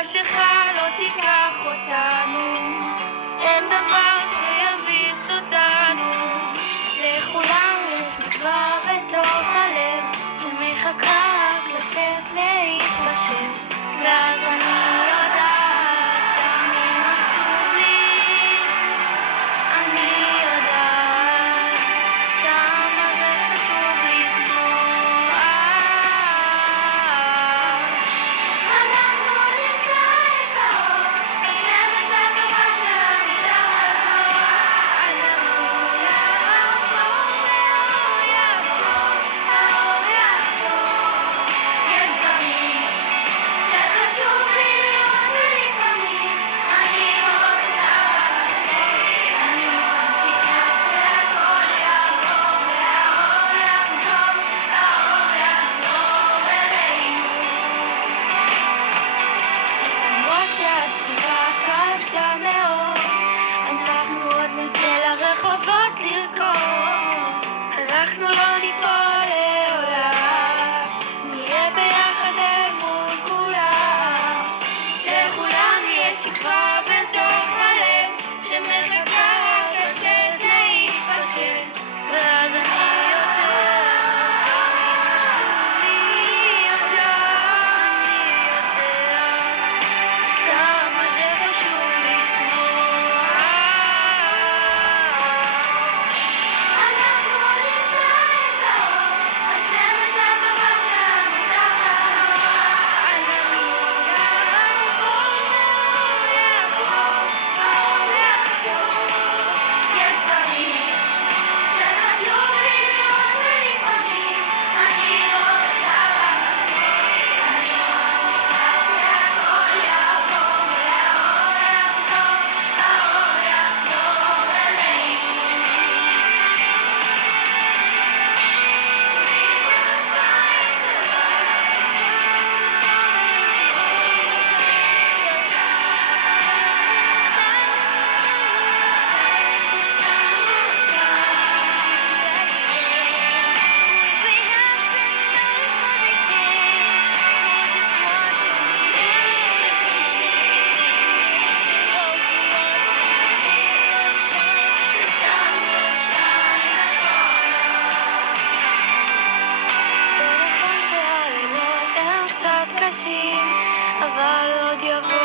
החשיכה לא תיקח אותנו, אין דבר שיביס אותנו. לכולם יש תקווה בתוך הלב שמחכה רק לצאת להתפשט, ואז אני יודעת גם אם עצוב לי, אני יודעת כמה זה חשוב לשמוח. אנחנו נמצא את האור, השמש הטובה שלנו תחזור. אנחנו נעבור והאור יחזור, האור יחזור. יש דברים שחשוב לי לראות ולפעמים אני רוצה ללכת. אני מבטיחה שהכל יעבור והאור יחזור, האור יחזור אלינו. למרות שהתגובה קשה מאוד, אנחנו עוד נצא לרחובות לרקוד. אנחנו לא ניפול לעולם, נהיה ביחד אל מול כולם. לכולם יש תקווה בתוך הלב שמחכה רק לצאת להתפשט, ואז אני כמה זה חשוב לשמוח. אנחנו נמצא את האור, השמש הטובה שלנו תחזור. אנחנו נעבור והאור יחזור, האור יחזור. יש דברים שחשוב לי לראות ולפעמים אני רוצה ללכת. אני מבטיחה שהכל יעבור והאור יחזור, האור יחזור אלינו. זה נכון שהלילות הם קצת קשים, אבל עוד יבוא